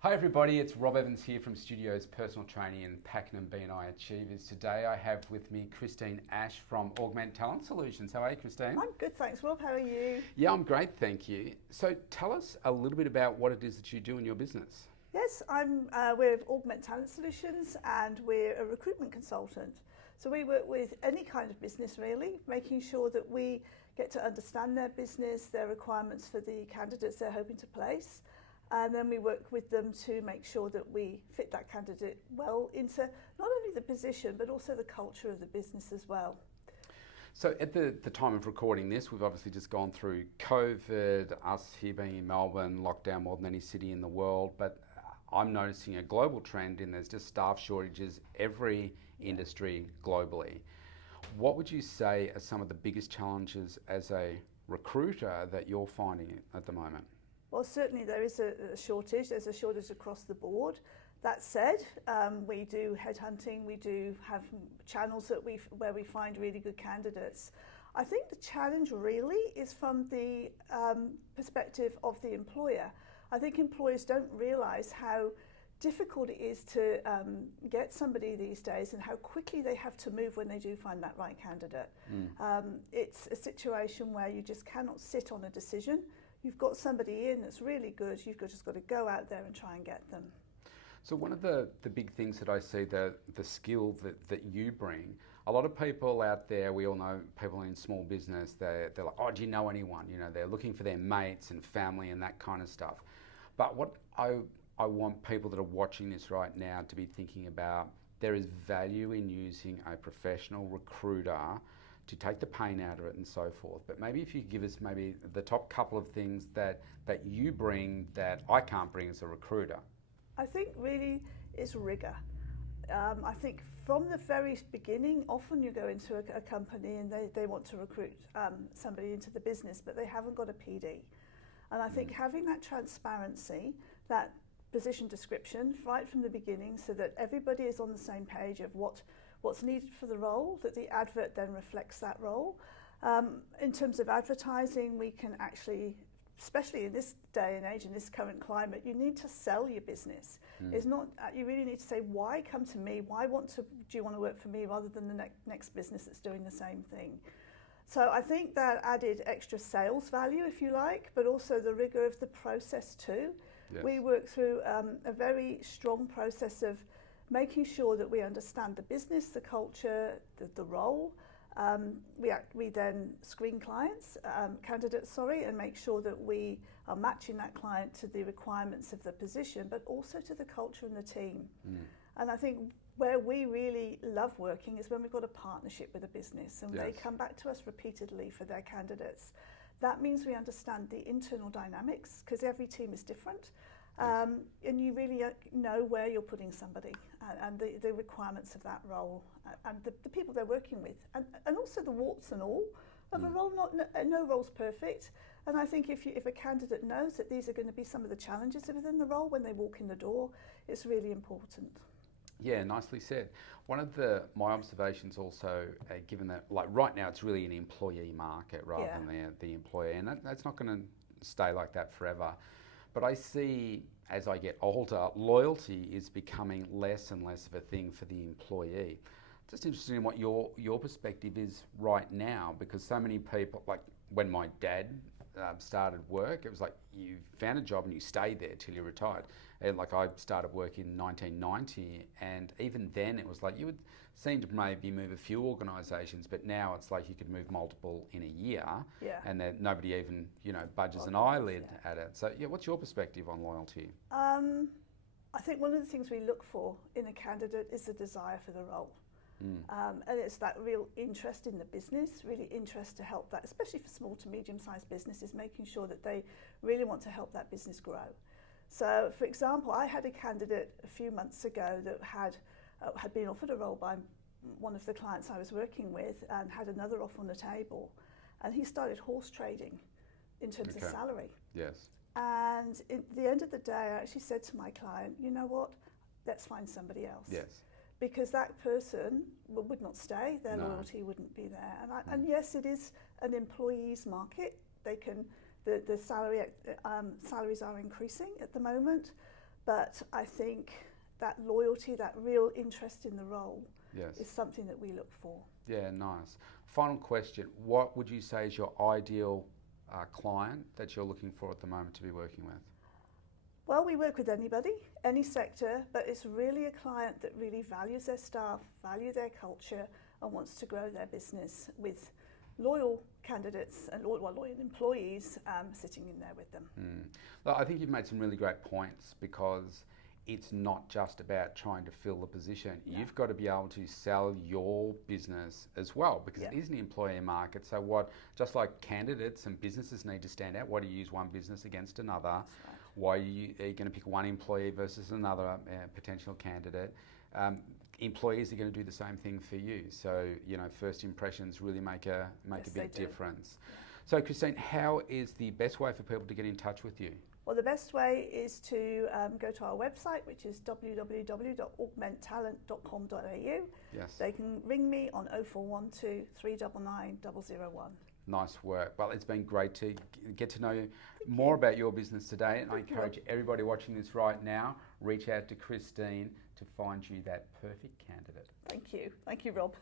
Hi everybody, it's Rob Evans here from Studios Personal Training and Pakenham B&I Achievers. Today I have with me Christine Ash from OrgMent Talent Solutions. How are you, Christine? I'm good, thanks Rob. How are you? Yeah, I'm great, thank you. So tell us a little bit about what it is that you do in your business. Yes, we're OrgMent Talent Solutions and we're a recruitment consultant. So we work with any kind of business really, making sure that we get to understand their business, their requirements for the candidates they're hoping to place. And then we work with them to make sure that we fit that candidate well into not only the position, but also the culture of the business as well. So at the time of recording this, we've obviously just gone through COVID, us here being in Melbourne, locked down more than any city in the world, but I'm noticing a global trend in there's just staff shortages every industry globally. What would you say are some of the biggest challenges as a recruiter that you're finding at the moment? Well, certainly there is a shortage. There's a shortage across the board. That said, we do headhunting. We do have channels where we find really good candidates. I think the challenge really is from the perspective of the employer. I think employers don't realise how difficult it is to get somebody these days and how quickly they have to move when they do find that right candidate. It's a situation where you just cannot sit on a decision. You've got somebody in that's really good, you've just got to go out there and try and get them. So one of the big things that I see, the skill that you bring, a lot of people out there, we all know people in small business, they're like, oh, do you know anyone? You know, they're looking for their mates and family and that kind of stuff. But what I want people that are watching this right now to be thinking about, there is value in using a professional recruiter to take the pain out of it and so forth. But maybe if you give us maybe the top couple of things that you bring that I can't bring as a recruiter. I think really it's rigour. I think from the very beginning, often you go into a company and they want to recruit somebody into the business, but they haven't got a PD. And I think having that transparency, that position description right from the beginning so that everybody is on the same page of what's needed for the role, that the advert then reflects that role. In terms of advertising, we can actually, especially in this day and age, in this current climate, you need to sell your business. It's not, you really need to say, why come to me? Do you want to work for me rather than the next business that's doing the same thing? So I think that added extra sales value, if you like, but also the rigour of the process too. Yes. We work through a very strong process of making sure that we understand the business, the culture, the role. We then screen candidates, and make sure that we are matching that client to the requirements of the position, but also to the culture and the team. And I think where we really love working is when we've got a partnership with a business and they come back to us repeatedly for their candidates. That means we understand the internal dynamics because every team is different. And you really know where you're putting somebody and the requirements of that role and the people they're working with and also the warts and all of a role. No role's perfect, and I think if a candidate knows that these are going to be some of the challenges within the role when they walk in the door, it's really important. Yeah, nicely said. One of my observations also, given that like right now it's really an employee market rather than the employer, and that's not going to stay like that forever. But I see as I get older, loyalty is becoming less and less of a thing for the employee. Just interested in what your perspective is right now, because so many people, like when my dad started work, it was like you found a job and you stayed there till you retired. And like I started work in 1990, and even then it was like you would seem to maybe move a few organisations, but now it's like you could move multiple in a year, and that nobody even budges an eyelid at it. So what's your perspective on loyalty? I think one of the things we look for in a candidate is the desire for the role. And it's that real interest in the business, really interest to help that, especially for small to medium-sized businesses, making sure that they really want to help that business grow. So, for example, I had a candidate a few months ago that had been offered a role by one of the clients I was working with and had another offer on the table. And he started horse trading in terms of salary. Yes. And at the end of the day, I actually said to my client, you know what, let's find somebody else. Yes. Because that person would not stay, their loyalty wouldn't be there. And yes, it is an employee's market. The salaries are increasing at the moment, But I think that loyalty, that real interest in the role is something that we look for. Yeah, nice. Final question. What would you say is your ideal client that you're looking for at the moment to be working with? Well, we work with anybody, any sector, but it's really a client that really values their staff, value their culture, and wants to grow their business with loyal candidates and loyal employees sitting in there with them. Well, I think you've made some really great points, because it's not just about trying to fill the position. No. You've got to be able to sell your business as well, because it is an employee market. So just like candidates and businesses need to stand out, why do you use one business against another? Right. Why are you going to pick one employee versus another potential candidate? Employees are going to do the same thing for you. So, first impressions really make a big difference. Yeah. So, Christine, how is the best way for people to get in touch with you? Well, the best way is to go to our website, which is www.orgmenttalent.com.au. Yes. They can ring me on 0412 399 001. Nice work. Well, it's been great to get to know more about your business today. And I encourage everybody watching this right now, reach out to Christine to find you that perfect candidate. Thank you. Thank you, Rob.